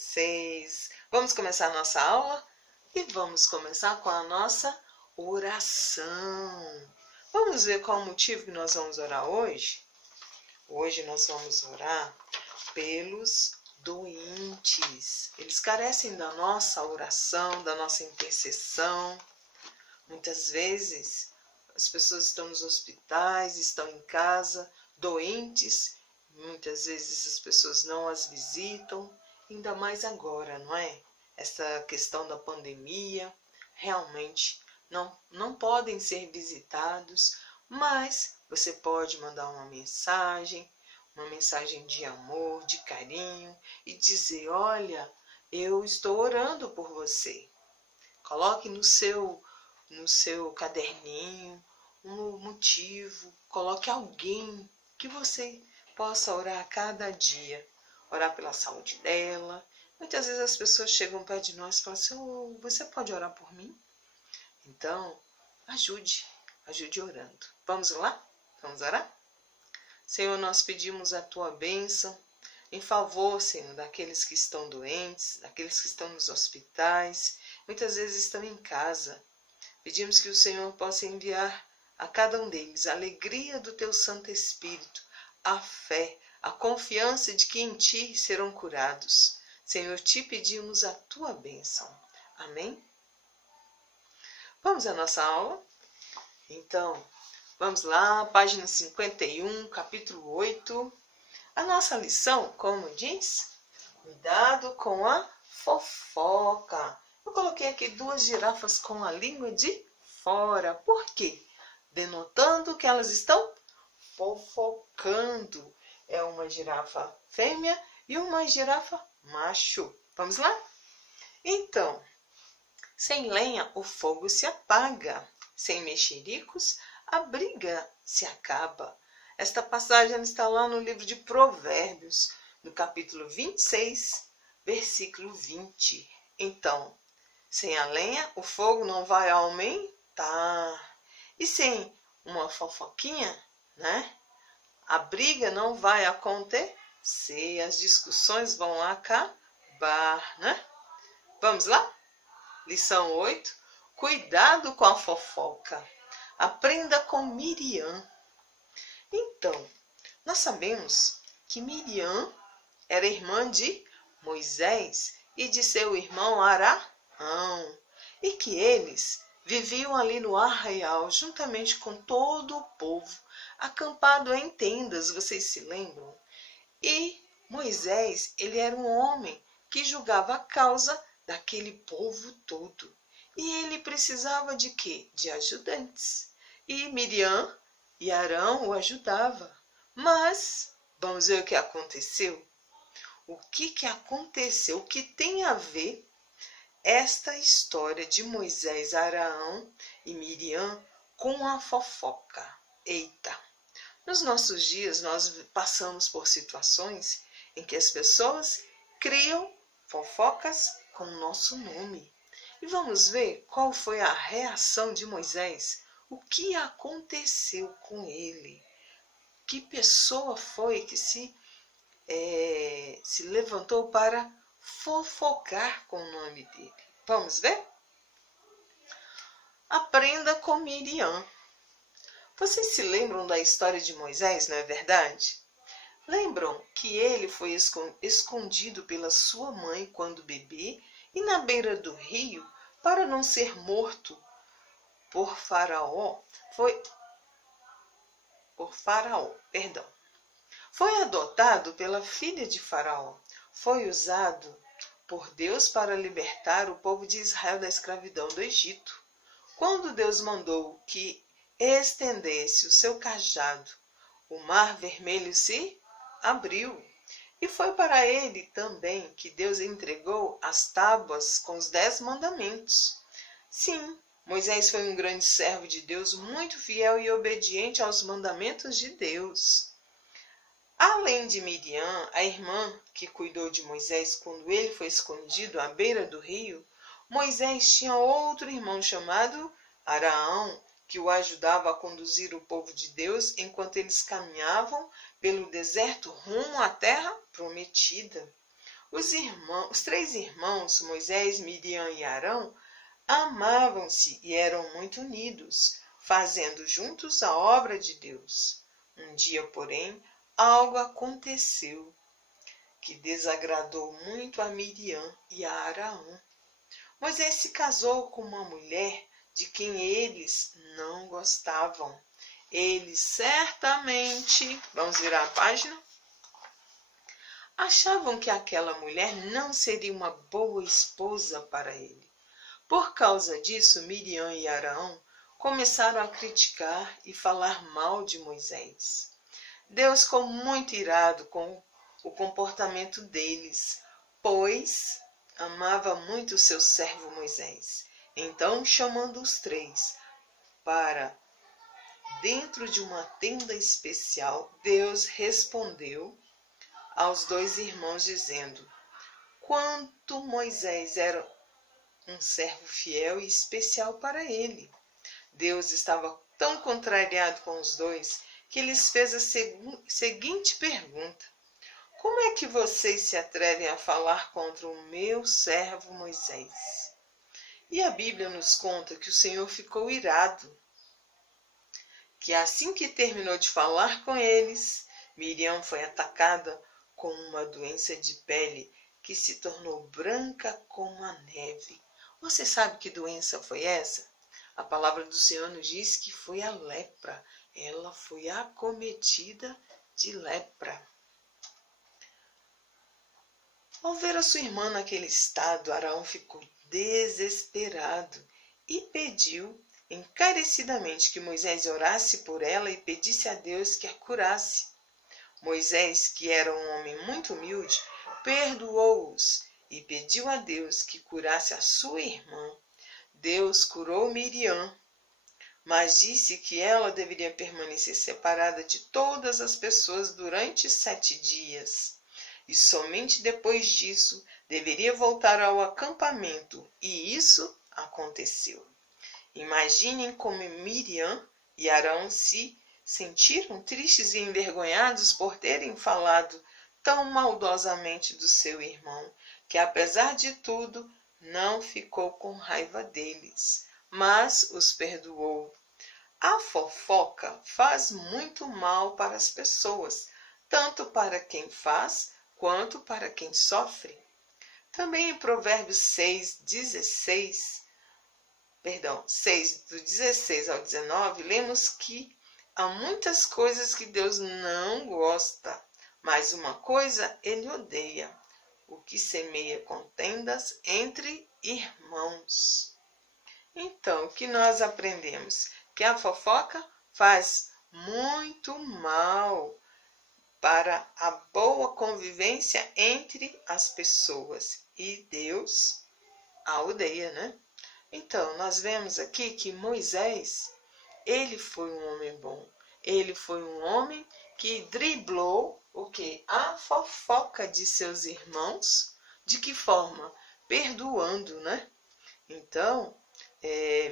vocês? Vamos começar a nossa aula? E vamos começar com a nossa oração. Vamos ver qual o motivo que nós vamos orar hoje? Hoje nós vamos orar pelos doentes. Eles carecem da nossa oração, da nossa intercessão. Muitas vezes as pessoas estão nos hospitais, estão em casa, doentes. Muitas vezes as pessoas não as visitam, ainda mais agora, não é? Essa questão da pandemia, realmente não podem ser visitados, mas você pode mandar uma mensagem de amor, de carinho e dizer: olha, eu estou orando por você. Coloque no seu caderninho um motivo, coloque alguém que você possa orar a cada dia, orar pela saúde dela. Muitas vezes as pessoas chegam perto de nós e falam assim: oh, você pode orar por mim? Então, ajude orando. Vamos lá? Vamos orar? Senhor, nós pedimos a Tua bênção em favor, Senhor, daqueles que estão doentes, daqueles que estão nos hospitais, muitas vezes estão em casa. Pedimos que o Senhor possa enviar a cada um deles a alegria do Teu Santo Espírito, a fé, a confiança de que em Ti serão curados. Senhor, Te pedimos a Tua bênção. Amém? Vamos à nossa aula? Então, vamos lá, página 51, capítulo 8. A nossa lição, como diz? Cuidado com a fofoca. Eu coloquei aqui 2 girafas com a língua de fora. Por quê? Denotando que elas estão fofocando. É uma girafa fêmea e uma girafa macho. Vamos lá? Então, sem lenha o fogo se apaga. Sem mexericos a briga se acaba. Esta passagem está lá no livro de Provérbios, no capítulo 26, versículo 20. Então, sem a lenha, o fogo não vai aumentar. E sem uma fofoquinha, né? A briga não vai acontecer. As discussões vão acabar, né? Vamos lá? Lição 8. Cuidado com a fofoca. Aprenda com Miriam. Então, nós sabemos que Miriam era irmã de Moisés e de seu irmão Arão, e que eles viviam ali no arraial juntamente com todo o povo, acampado em tendas, vocês se lembram? E Moisés, ele era um homem que julgava a causa daquele povo todo. E ele precisava de quê? De ajudantes. E Miriam e Arão o ajudavam. Mas, vamos ver o que aconteceu? O que aconteceu? O que tem a ver esta história de Moisés, Arão e Miriam com a fofoca? Eita! Nos nossos dias, nós passamos por situações em que as pessoas criam fofocas com o nosso nome. E vamos ver qual foi a reação de Moisés. O que aconteceu com ele? Que pessoa foi que se levantou para fofocar com o nome dele? Vamos ver? Aprenda com Miriam. Vocês se lembram da história de Moisés, não é verdade? Lembram que ele foi escondido pela sua mãe quando bebê e na beira do rio para não ser morto por Faraó? Foi adotado pela filha de Faraó. Foi usado por Deus para libertar o povo de Israel da escravidão do Egito. Quando Deus mandou que estendesse o seu cajado, o mar vermelho se abriu. E foi para ele também que Deus entregou as tábuas com os 10 mandamentos. Sim, Moisés foi um grande servo de Deus, muito fiel e obediente aos mandamentos de Deus. Além de Miriam, a irmã que cuidou de Moisés quando ele foi escondido à beira do rio, Moisés tinha outro irmão chamado Arão, que o ajudava a conduzir o povo de Deus enquanto eles caminhavam pelo deserto rumo à terra prometida. Os três irmãos, Moisés, Miriam e Arão, amavam-se e eram muito unidos, fazendo juntos a obra de Deus. Um dia, porém, algo aconteceu que desagradou muito a Miriam e a Arão. Moisés se casou com uma mulher de quem eles não gostavam. Eles certamente, vamos virar a página, achavam que aquela mulher não seria uma boa esposa para ele. Por causa disso, Miriam e Arão começaram a criticar e falar mal de Moisés. Deus ficou muito irado com o comportamento deles, pois amava muito o seu servo Moisés. Então, chamando os três para dentro de uma tenda especial, Deus respondeu aos dois irmãos dizendo: quanto Moisés era um servo fiel e especial para ele. Deus estava tão contrariado com os dois que lhes fez a seguinte pergunta: como é que vocês se atrevem a falar contra o meu servo Moisés? E a Bíblia nos conta que o Senhor ficou irado, que assim que terminou de falar com eles, Miriam foi atacada com uma doença de pele que se tornou branca como a neve. Você sabe que doença foi essa? A palavra do Senhor nos diz que foi a lepra. Ela foi acometida de lepra. Ao ver a sua irmã naquele estado, Arão ficou desesperado e pediu encarecidamente que Moisés orasse por ela e pedisse a Deus que a curasse. Moisés, que era um homem muito humilde, perdoou-os e pediu a Deus que curasse a sua irmã. Deus curou Miriam, mas disse que ela deveria permanecer separada de todas as pessoas durante 7 dias. E somente depois disso deveria voltar ao acampamento, e isso aconteceu. Imaginem como Miriam e Arão se sentiram tristes e envergonhados por terem falado tão maldosamente do seu irmão, que apesar de tudo não ficou com raiva deles, mas os perdoou. A fofoca faz muito mal para as pessoas, tanto para quem faz quanto para quem sofre. Também em Provérbios 6, do 16 ao 19, lemos que há muitas coisas que Deus não gosta, mas uma coisa ele odeia: o que semeia contendas entre irmãos. Então, o que nós aprendemos? Que a fofoca faz muito mal para a boa convivência entre as pessoas, e Deus a odeia, né? Então, nós vemos aqui que Moisés, ele foi um homem bom. Ele foi um homem que driblou o quê? A fofoca de seus irmãos. De que forma? Perdoando, né? Então,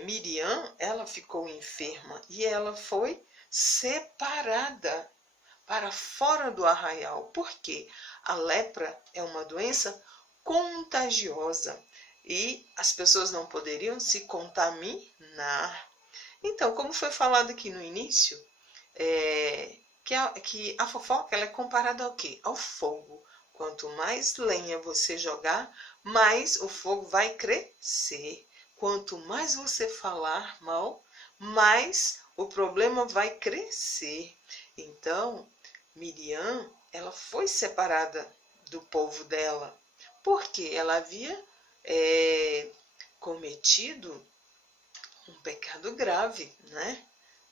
Miriam, ela ficou enferma e ela foi separada para fora do arraial. Por quê? A lepra é uma doença contagiosa e as pessoas não poderiam se contaminar. Então, como foi falado aqui no início, que a fofoca ela é comparada ao quê? Ao fogo. Quanto mais lenha você jogar, mais o fogo vai crescer. Quanto mais você falar mal, mais o problema vai crescer. Então, Miriam, ela foi separada do povo dela, porque ela havia cometido um pecado grave, né?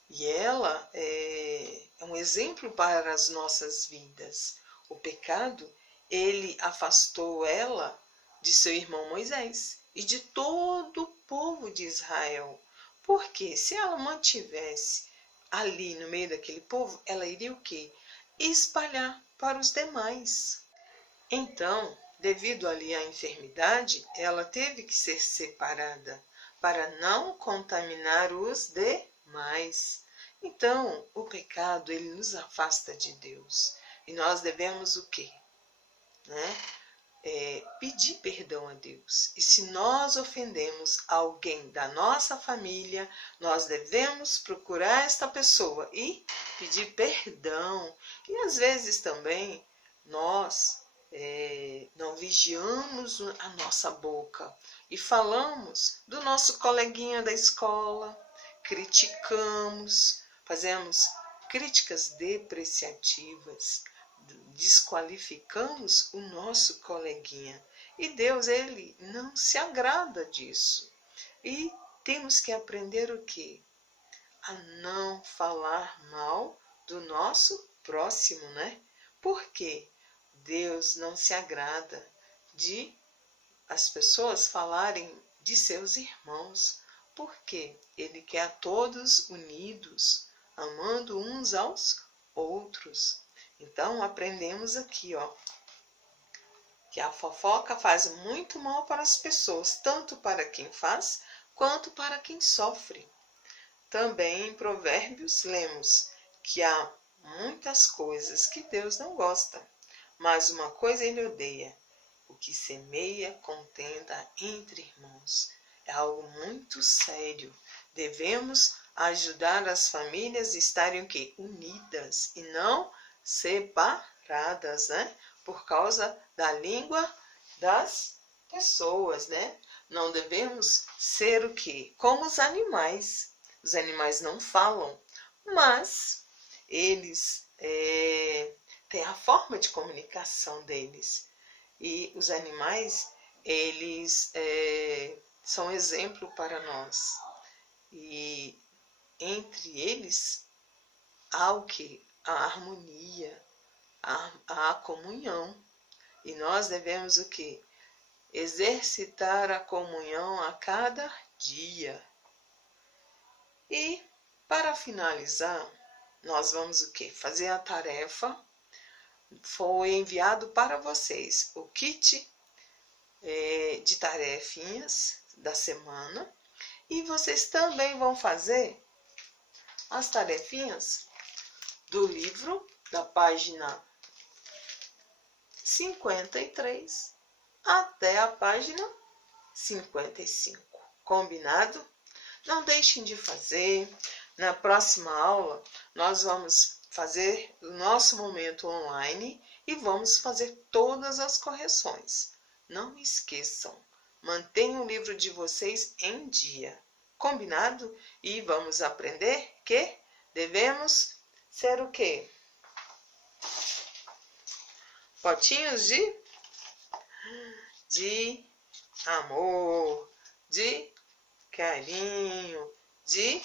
E ela é um exemplo para as nossas vidas. O pecado, ele afastou ela de seu irmão Moisés e de todo o povo de Israel. Porque se ela mantivesse ali no meio daquele povo, ela iria o quê? Espalhar para os demais. Então, devido ali à enfermidade, ela teve que ser separada para não contaminar os demais. Então, o pecado, ele nos afasta de Deus. E nós devemos o quê? pedir perdão a Deus. E se nós ofendemos alguém da nossa família, nós devemos procurar esta pessoa e pedir perdão. E às vezes também nós não vigiamos a nossa boca e falamos do nosso coleguinha da escola, criticamos, fazemos críticas depreciativas, desqualificamos o nosso coleguinha. E Deus, ele não se agrada disso. E temos que aprender o quê? A não falar mal do nosso próximo, né? Porque Deus não se agrada de as pessoas falarem de seus irmãos. Porque ele quer a todos unidos, amando uns aos outros. Então, aprendemos aqui, que a fofoca faz muito mal para as pessoas, tanto para quem faz, quanto para quem sofre. Também em Provérbios lemos que há muitas coisas que Deus não gosta, mas uma coisa ele odeia: o que semeia contenda entre irmãos. É algo muito sério. Devemos ajudar as famílias a estarem o quê? Unidas e não separadas, né? Por causa da língua das pessoas, né? Não devemos ser o quê? Como os animais. Os animais não falam, mas eles têm a forma de comunicação deles. E os animais, eles são exemplo para nós. E entre eles há o quê? A harmonia, a comunhão. E nós devemos o quê? Exercitar a comunhão a cada dia. E para finalizar, nós vamos o quê? Fazer a tarefa. Foi enviado para vocês o kit de tarefinhas da semana. E vocês também vão fazer as tarefinhas do livro, da página 53 até a página 55. Combinado? Não deixem de fazer. Na próxima aula, nós vamos fazer o nosso momento online e vamos fazer todas as correções. Não esqueçam, mantenham o livro de vocês em dia. Combinado? E vamos aprender que devemos ser o quê? Potinhos de amor, de carinho, de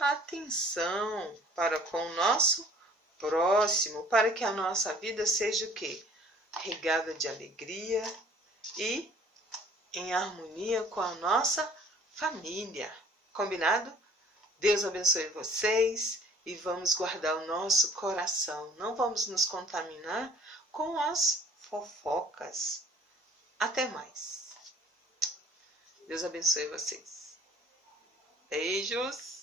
atenção para com o nosso próximo, para que a nossa vida seja o quê? Regada de alegria e em harmonia com a nossa família. Combinado? Deus abençoe vocês e vamos guardar o nosso coração. Não vamos nos contaminar com as fofocas. Até mais. Deus abençoe vocês. Beijos.